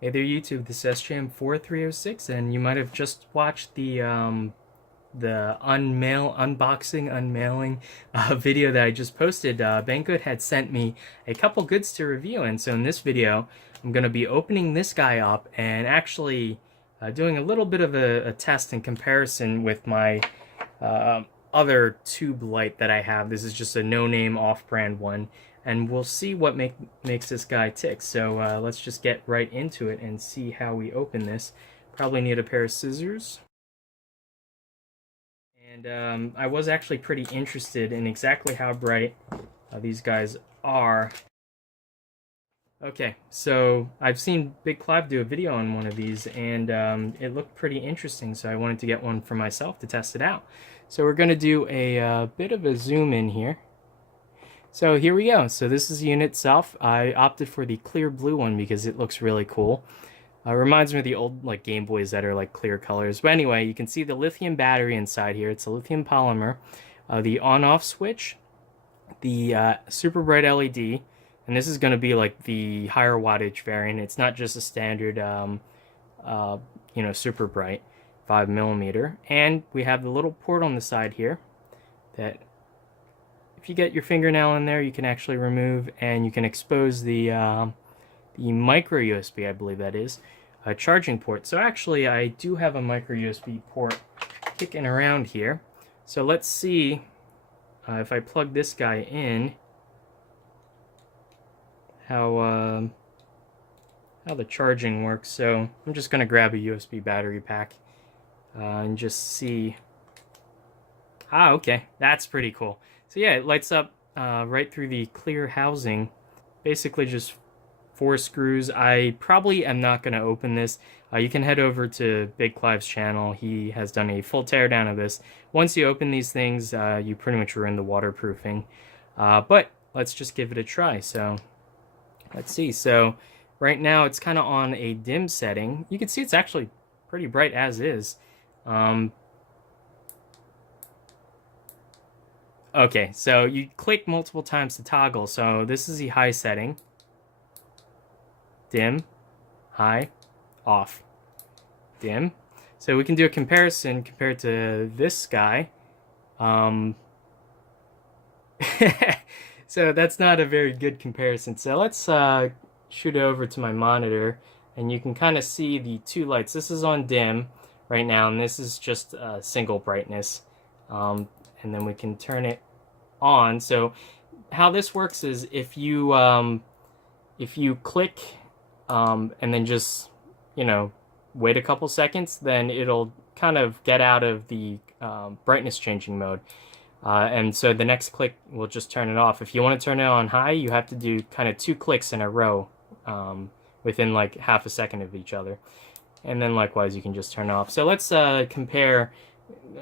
Hey there YouTube, this is SJM4306 and you might have just watched the unboxing, unmailing video that I just posted. Banggood had sent me a couple goods to review, and so in this video I'm going to be opening this guy up and actually doing a little bit of a test and comparison with my other tube light that I have. This is just a no-name off-brand one, and we'll see what makes this guy tick. So let's just get right into it and see how we open this. Probably need a pair of scissors. And I was actually pretty interested in exactly how bright these guys are. Okay, so I've seen Big Clive do a video on one of these, and it looked pretty interesting, so I wanted to get one for myself to test it out. So we're going to do a bit of a zoom in here. So here we go. So this is the unit itself. I opted for the clear blue one because it looks really cool. Reminds me of the old like Game Boys that are like clear colors. But anyway, you can see the lithium battery inside here. It's a lithium polymer. The on-off switch, the super bright LED, and this is going to be like the higher wattage variant. It's not just a standard, super bright 5mm. And we have the little port on the side here that if you get your fingernail in there, you can actually remove, and you can expose the micro USB, I believe that is, a charging port. So actually, I do have a micro USB port kicking around here. So let's see if I plug this guy in, how the charging works. So I'm just going to grab a USB battery pack and just see. Ah, okay, that's pretty cool. So yeah, it lights up right through the clear housing. Basically just 4 screws. I probably am not going to open this. You can head over to Big Clive's channel. He has done a full teardown of this. Once you open these things, you pretty much ruin the waterproofing. But let's just give it a try. So let's see. So right now it's kind of on a dim setting. You can see it's actually pretty bright as is. Okay, so you click multiple times to toggle. So this is the high setting. Dim, high, off, dim. So we can do a comparison compared to this guy. So that's not a very good comparison. So let's shoot over to my monitor, and you can kind of see the two lights. This is on dim right now, and this is just single brightness. And then we can turn it on. So how this works is if you click and then just wait a couple seconds, then it'll kind of get out of the brightness changing mode, and so the next click will just turn it off. If you want to turn it on high, you have to do kind of 2 clicks in a row within like half a second of each other, and then likewise you can just turn it off. So let's compare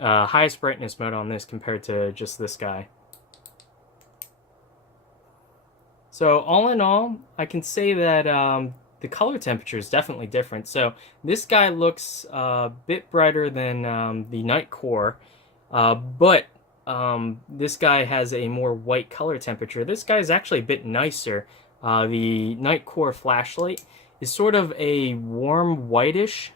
highest brightness mode on this compared to just this guy. So all in all, I can say that the color temperature is definitely different. So this guy looks a bit brighter than the Nitecore, but this guy has a more white color temperature. This guy is actually a bit nicer. The Nitecore flashlight is sort of a warm whitish.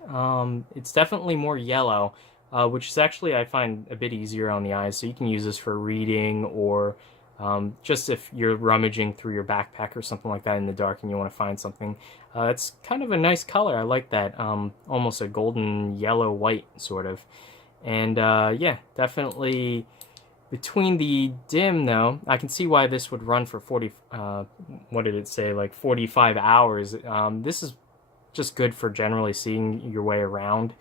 It's definitely more yellow, which is actually, I find, a bit easier on the eyes. So you can use this for reading, or just if you're rummaging through your backpack or something like that in the dark and you want to find something. It's kind of a nice color. I like that. Almost a golden yellow white sort of. And yeah, definitely between the dim though, I can see why this would run for 40, what did it say, like 45 hours. This is just good for generally seeing your way around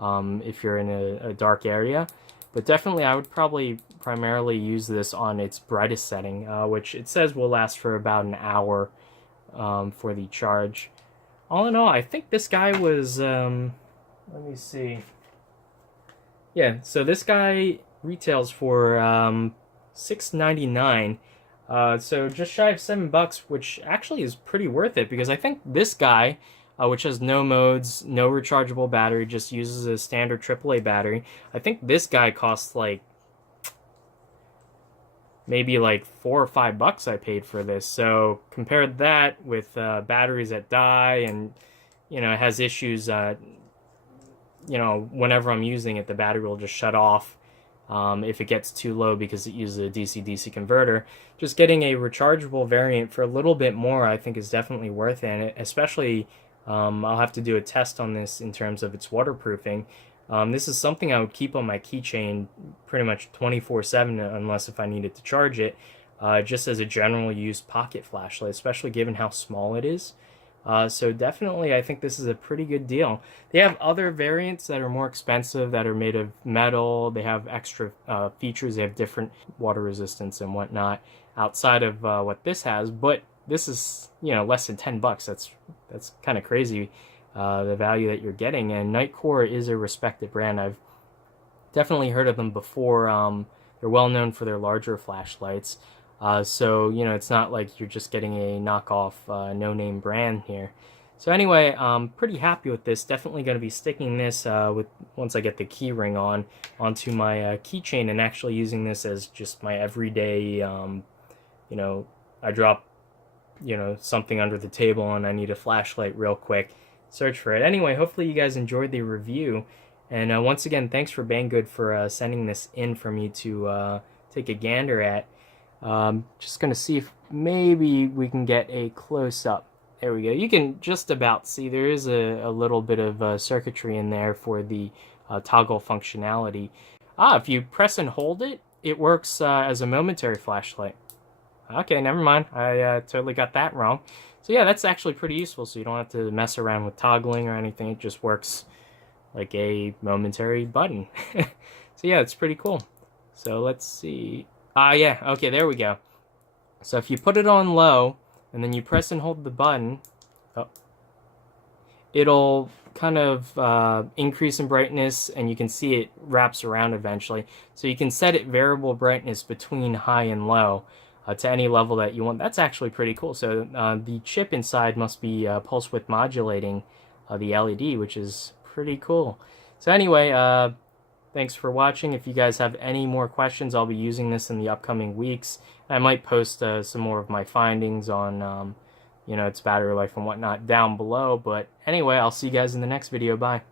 if you're in a dark area. But definitely, I would probably primarily use this on its brightest setting, which it says will last for about an hour for the charge. All in all, I think this guy was, let me see. Yeah, so this guy retails for $6.99. So just shy of $7, which actually is pretty worth it, because I think this guy, which has no modes, no rechargeable battery, just uses a standard AAA battery. I think this guy costs like maybe like $4 or $5 I paid for this. So compare that with batteries that die, and you know, it has issues. You know, whenever I'm using it, the battery will just shut off if it gets too low because it uses a DC-DC converter. Just getting a rechargeable variant for a little bit more, I think, is definitely worth it. And especially, I'll have to do a test on this in terms of its waterproofing. This is something I would keep on my keychain pretty much 24/7, unless if I needed to charge it, just as a general use pocket flashlight, especially given how small it is. So definitely, I think this is a pretty good deal. They have other variants that are more expensive that are made of metal. They have extra features. They have different water resistance and whatnot outside of what this has. But this is, you know, less than $10. That's kind of crazy, the value that you're getting. And Nitecore is a respected brand. I've definitely heard of them before. They're well known for their larger flashlights. So, you know, it's not like you're just getting a knockoff, no-name brand here. So anyway, I'm pretty happy with this. Definitely going to be sticking this once I get the keyring onto my keychain and actually using this as just my everyday, you know, I drop, you know, something under the table and I need a flashlight real quick. Search for it. Anyway, hopefully you guys enjoyed the review. And once again, thanks for Banggood for sending this in for me to take a gander at. Just gonna see if maybe we can get a close-up. There we go. You can just about see there is a little bit of circuitry in there for the toggle functionality. If you press and hold it, it works as a momentary flashlight. Okay, never mind. I totally got that wrong. So yeah, that's actually pretty useful, so you don't have to mess around with toggling or anything. It just works like a momentary button. So yeah, it's pretty cool. So let's see. Yeah, okay, there we go. So if you put it on low, and then you press and hold the button, it'll kind of increase in brightness, and you can see it wraps around eventually. So you can set it variable brightness between high and low to any level that you want. That's actually pretty cool. So the chip inside must be pulse width modulating the LED, which is pretty cool. So anyway, thanks for watching. If you guys have any more questions, I'll be using this in the upcoming weeks. I might post some more of my findings on, you know, its battery life and whatnot down below. But anyway, I'll see you guys in the next video. Bye.